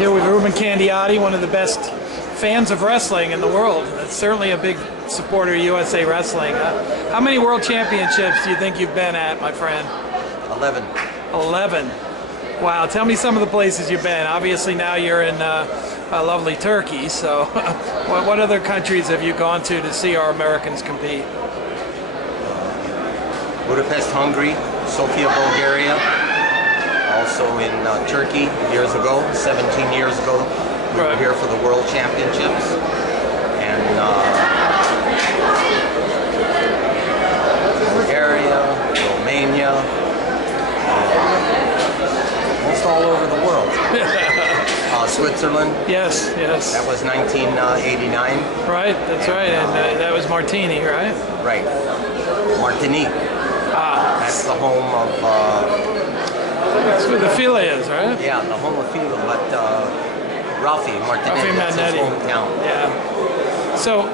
Here with Ruben Candiotti, one of the best fans of wrestling in the world. Certainly a big supporter of USA Wrestling. How many world championships do you think you've been at, my friend? 11. 11. Wow, tell me some of the places you've been. Obviously now you're in lovely Turkey, so what other countries have you gone to see our Americans compete? Budapest, Hungary, Sofia, Bulgaria. Also in Turkey years ago, 17 years ago, we were here for the World Championships. And Bulgaria, Romania, almost all over the world. Switzerland. Yes, yes. That was 1989. Right, that's right. And that was Martini, right? Right. Martinique. That's the home of... that's where the Fila is, right? Yeah, the home of Fila, but Rafi Martinez, that's his hometown. Yeah. So,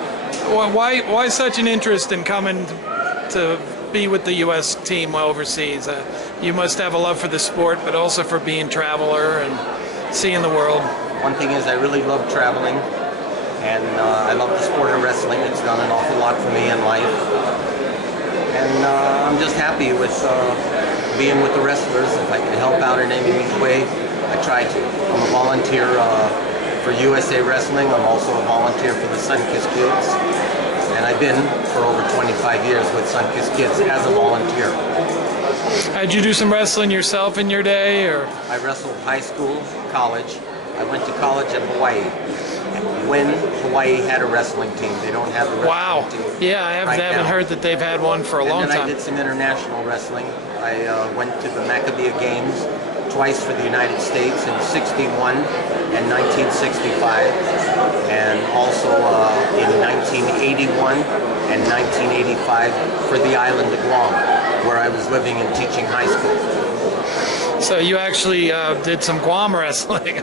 why such an interest in coming to be with the U.S. team overseas? You must have a love for the sport, but also for being a traveler and seeing the world. One thing is I really love traveling, and I love the sport of wrestling. It's done an awful lot for me in life. And I'm just happy with being with the wrestlers. If I can help out in any way, I try to. I'm a volunteer for USA Wrestling. I'm also a volunteer for the Sunkissed Kids. And I've been for over 25 years with Sunkissed Kids as a volunteer. Did you do some wrestling yourself in your day? Or? I wrestled high school, college. I went to college in Hawaii. When Hawaii had a wrestling team. They don't have a wrestling team. Yeah, I haven't heard that they've had one for a long time. And then I did some international wrestling. I went to the Maccabea Games twice for the United States in '61 and 1965, and also in 1981 and 1985 for the island of Guam, where I was living and teaching high school. So you actually did some Guam wrestling.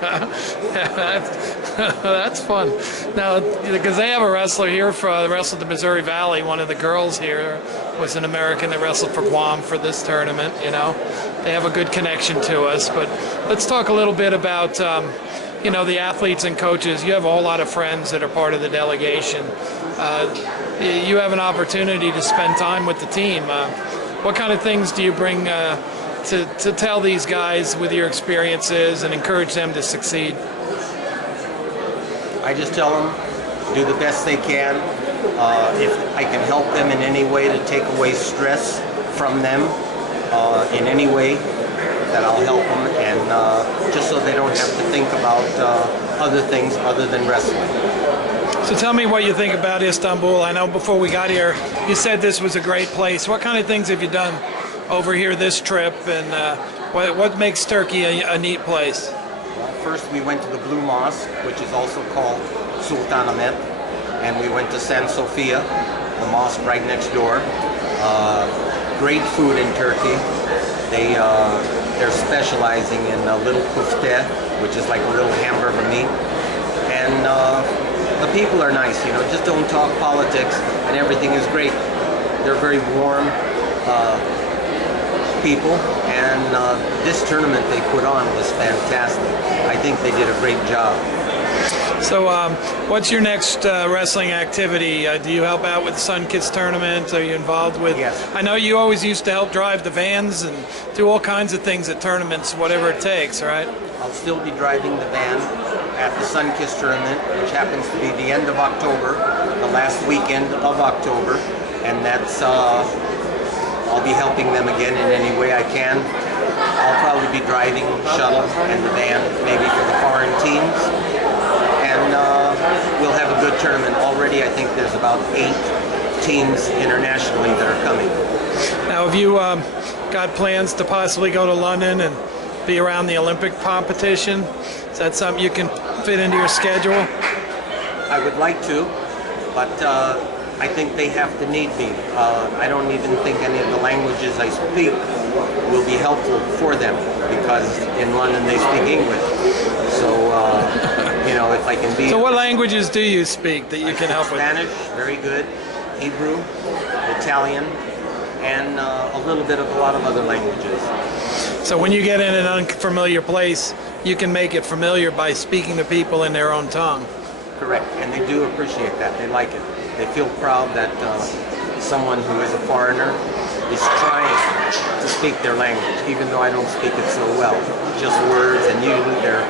That's fun. Now, because they have a wrestler here wrestled the Missouri Valley. One of the girls here was an American that wrestled for Guam for this tournament. You know, they have a good connection to us. But let's talk a little bit about you know, the athletes and coaches. You have a whole lot of friends that are part of the delegation. You have an opportunity to spend time with the team. What kind of things do you bring to tell these guys with your experiences and encourage them to succeed? I just tell them, do the best they can. If I can help them in any way to take away stress from them in any way, that I'll help them, and just so they don't have to think about other things other than wrestling. So tell me what you think about Istanbul. I know before we got here, you said this was a great place. What kind of things have you done over here this trip, and what makes Turkey a neat place? Well, first we went to the Blue Mosque, which is also called Sultanahmet, and we went to San Sofia, the mosque right next door. Great food in Turkey. They're specializing in little kufte, which is like a little hamburger meat, and the people are nice. You know, just don't talk politics, and everything is great. They're very warm people, and this tournament they put on was fantastic. I think they did a great job. So what's your next wrestling activity? Do you help out with the Sunkissed tournament? Are you involved with... Yes. I know you always used to help drive the vans and do all kinds of things at tournaments, whatever it takes, right? I'll still be driving the van at the Sunkissed tournament, which happens to be the end of October, the last weekend of October, and that's... I'll be helping them again in any way I can. I'll probably be driving shuttle and the van, maybe for the foreign teams. And we'll have a good tournament. Already I think there's about 8 teams internationally that are coming. Now, have you got plans to possibly go to London and be around the Olympic competition? Is that something you can fit into your schedule? I would like to, but I think they have to need me. I don't even think any of the languages I speak will be helpful for them, because in London they speak English. So, you know, if I can be... So what languages do you speak that you can help with? Spanish, very good. Hebrew, Italian, and a little bit of a lot of other languages. So when you get in an unfamiliar place, you can make it familiar by speaking to people in their own tongue. Correct, and they do appreciate that. They like it. They feel proud that someone who is a foreigner is trying to speak their language, even though I don't speak it so well. Just words, and usually they're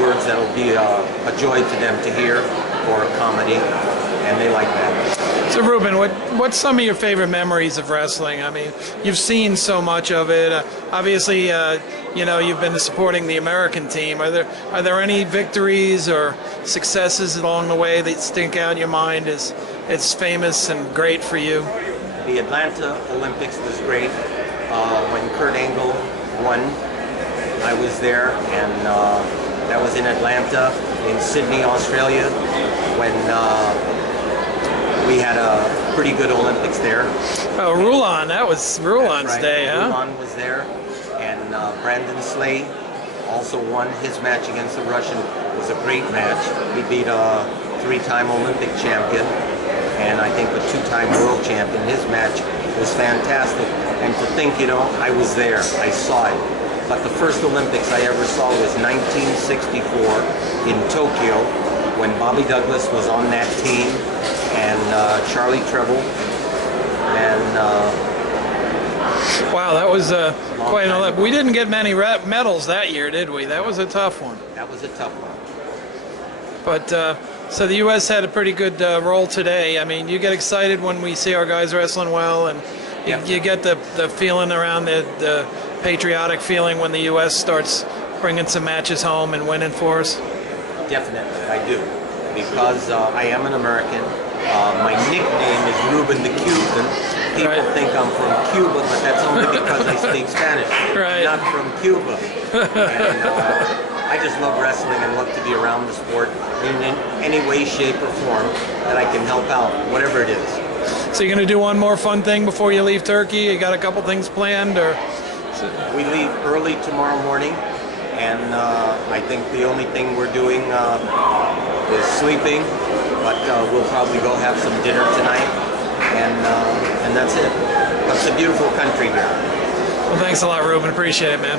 words that'll be a joy to them to hear, or a comedy, and they like that. So Ruben, what's some of your favorite memories of wrestling? I mean, you've seen so much of it. Obviously, you know, you've been supporting the American team. Are there any victories or successes along the way that stick out in your mind as it's famous and great for you? The Atlanta Olympics was great. When Kurt Angle won, I was there, and that was in Atlanta. In Sydney, Australia, when we had a pretty good Olympics there. Oh, Rulon, that was Rulon's right. day, huh? Rulon was there, and Brandon Slay also won his match against the Russian. It was a great match. He beat a three-time Olympic champion, and I think a two-time world champion. His match was fantastic, and to think, you know, I was there, I saw it. But the first Olympics I ever saw was 1964 in Tokyo, when Bobby Douglas was on that team, and Charlie Treble, and wow, that was quite an Olympic. We didn't get many medals that year, did we? That was a tough one. That was a tough one. But so the U.S. had a pretty good role today. I mean, you get excited when we see our guys wrestling well, and you get the feeling around the patriotic feeling when the U.S. starts bringing some matches home and winning for us. Definitely, I do, because I am an American. My nickname is Ruben the Cuban. People think I'm from Cuba, but that's only because I speak Spanish. Right. I'm not from Cuba. And I just love wrestling and love to be around the sport in any way, shape, or form that I can help out, whatever it is. So you're going to do one more fun thing before you leave Turkey? You got a couple things planned, or? We leave early tomorrow morning, and I think the only thing we're doing is sleeping, but we'll probably go have some dinner tonight, and that's it. It's a beautiful country here. Well, thanks a lot, Ruben. Appreciate it, man.